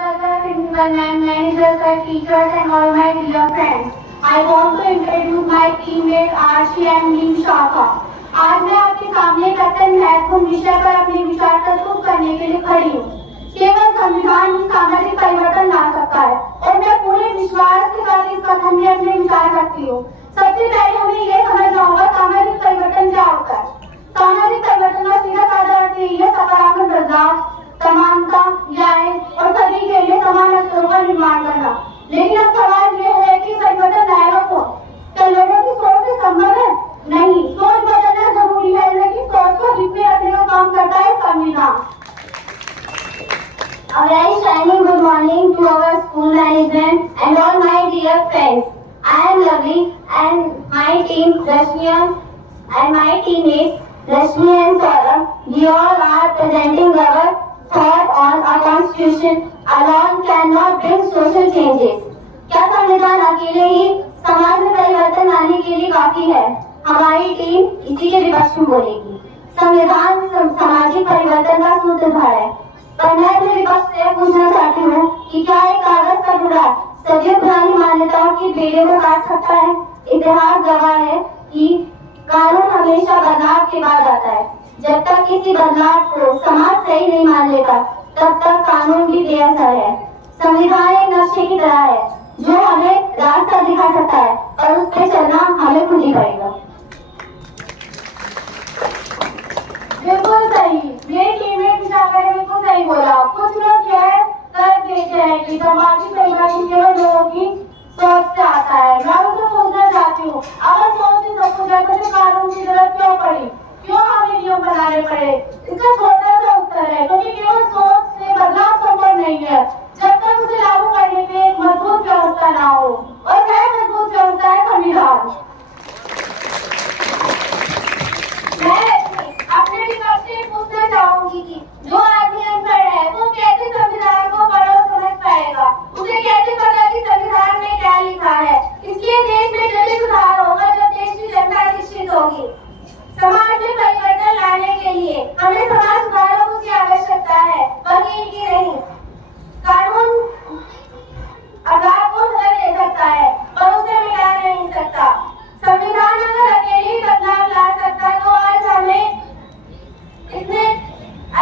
principal and managers and teachers and all my dear friends. I want to introduce my teammates Arshi and Lim Shaka. आज मैं आपके सामने एक अत्यंत महत्वपूर्ण विषय पर अपने विचार प्रस्तुत करने के लिए खड़ी हूँ। केवल संविधान ही सामाजिक परिवर्तन ला सकता है और मैं पूरे विश्वास के साथ इस कथन में अपने विचार रखती हूँ। सबसे पहले हमें यह समझना होगा सामाजिक परिवर्तन क्या होता है। सामाजिक परिवर्तन का सीधा साधा अर्थ यही है सकारात्मक बदलाव, समानता, न्याय और सभी के लिए समान अवसरों का निर्माण करना। लेकिन अब सवाल यह है कि परिवर्तन लाएगा कौन? क्या लोगों की सोच से संभव है? नहीं, सोच बदलना जरूरी है, लेकिन सोच को हित में रखने का काम करता है संविधान। A very shining good morning to our school management and all my dear friends. I am Lovely and my team Rashmi and my teammates Rashmi and Saurabh. We all are presenting our thought on our constitution alone cannot bring social changes. क्या संविधान अकेले ही समाज में परिवर्तन लाने के लिए काफी है? हमारी टीम इसी के विपक्ष में बोलेगी। संविधान सामाजिक परिवर्तन का सूत्रधार है। पर मैं अपने विपक्ष से पूछना चाहती हूँ कि क्या एक कागज का टुकड़ा सदियों पुरानी मान्यताओं की बेड़े को काट सकता है? इतिहास गवाह है कि कानून हमेशा बदलाव के बाद आता है। जब तक किसी बदलाव को समाज सही नहीं मान लेता तब तक कानून भी बेअसर है। संविधान एक नक्शे की तरह है जो हमें रास्ता दिखा सकता है और उस पर चलना हमें खुद ही पड़ेगा। बिल्कुल सही, मेरी टीममेट विशाखा ने बिल्कुल सही बोला। कुछ लोग यह तर्क देते हैं कि सामाजिक परिवर्तन केवल लोगों की सोच से आता है। मैं उनसे पूछना चाहती हूँ, अगर सोच से सब कुछ है तो कानून की जरूरत क्यों पड़ी? क्यों हमें नियम बनाने पड़े? इसका छोटा सा उत्तर है क्योंकि केवल सोच से बदलाव संभव नहीं है जब तक उसे लागू करने के एक मजबूत व्यवस्था ना हो, और वह मजबूत व्यवस्था है संविधान। मैं अपने विपक्ष से पूछना चाहूंगी कि जो आदमी अनपढ़ है वो कैसे संविधान को पढ़ और समझ पाएगा? उसे कैसे पता कि संविधान में क्या लिखा है? इसलिए देश में जल्दी सुधार होगा जब देश की जनता शिक्षित होगी। समाज में परिवर्तन लाने के लिए हमें समाज सुधारकों की आवश्यकता है, वकील की नहीं। कानून अपराध को सजा दे सकता है पर उसे मिटा नहीं सकता। संविधान अगर अकेले ही बदलाव ला सकता तो आज हमें इतने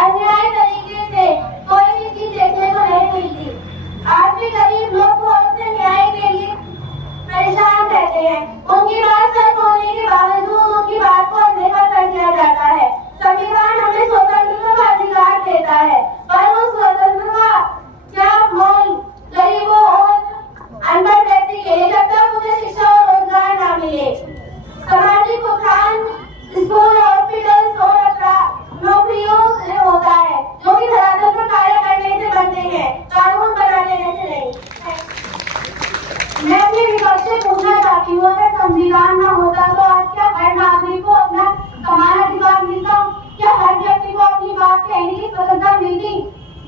अन्याय तरीके से कोई भी चीज देखने को नहीं मिलती। आज भी गरीब लोग बहुत से न्याय के लिए परेशान रहते हैं। उनकी बात सच होने के बावजूद उनकी बात को अनदेखा कर दिया जाता है। संविधान हमें स्वतंत्रता का अधिकार देता है पर उस स्वतंत्रता का क्या मोल गरीबों और अनपढ़ व्यक्ति के लिए जब तक उन्हें शिक्षा और रोजगार न मिले। सामाजिक उत्थान स्कूल, हॉस्पिटल और नौकरियों से होता है जो कि धरातल पर कार्य करने से बनते हैं, कानून बना देने से नहीं। मैं अपने विपक्ष से पूछना चाहती हूँ, अगर संविधान न होता तो आज क्या हर नागरिक को अपना समान अधिकार मिलता? क्या हर व्यक्ति को अपनी बात कहने की स्वतंत्रता मिलती?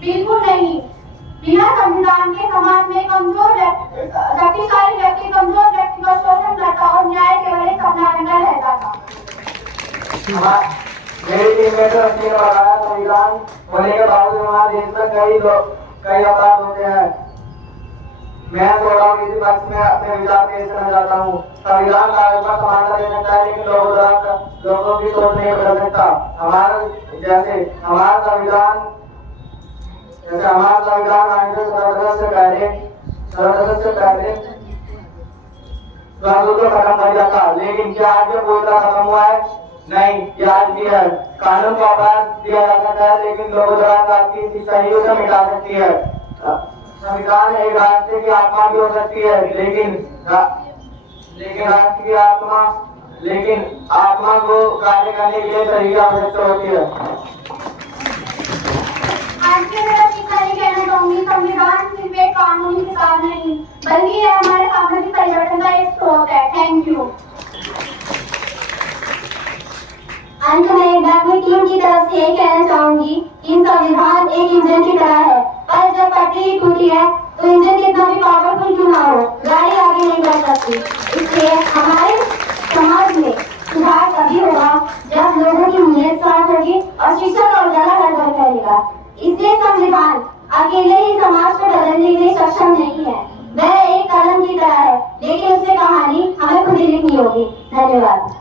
बिल्कुल नहीं। बिना संविधान के समाज में शक्तिशाली व्यक्ति कमजोर व्यक्ति का शोषण करता और न्याय केवल एक सपना बनकर रहता था। मेरी टीम में तो ने बताया संविधान होने के बावजूद हमारे देश में कई अपराध होते हैं। मैं सौरभ इसी पक्ष में अपने विचार पेश करना चाहता हूँ। संविधान कागज पर समानता दे सकता है लेकिन लोगों की सोच नहीं बदल सकता। हमारा संविधान 1970 से पहले खत्म कर दिया था, लेकिन क्या आज ये पूरी तरह खत्म हुआ है? नहीं, ये आज भी है। कानून को अपराध दिया जा सकता है लेकिन लोगों द्वारा की शिक्षा ही उसे मिटा सकती है। संविधान एक राष्ट्र की आत्मा भी हो सकती है लेकिन राष्ट्र की आत्मा को कार्य करने के लिए सही आवश्यकता होती है। आज के कहना चाहूंगी, संविधान सिर्फ एक कानूनी किताब नहीं बल्कि यह हमारे सामाजिक परिवर्तन का एक स्रोत है। Thank you. अंत में मैं अपनी टीम की तरफ से कहना चाहूंगी कि संविधान एक इंजन की तरह है, पर जब पटरी टूटी है तो इंजन कितना भी पावरफुल क्यों ना हो, गाड़ी आगे नहीं बढ़ सकती। इसलिए हमारे समाज में सुधार तभी होगा जब लोगों की नीयत साफ होगी और शिक्षा का उजाला हर घर फैलेगा। इसलिए संविधान अकेले ही समाज को बदलने में सक्षम नहीं है। वह एक कलम की तरह है, लेकिन उससे कहानी हमें खुद ही लिखनी होगी। धन्यवाद।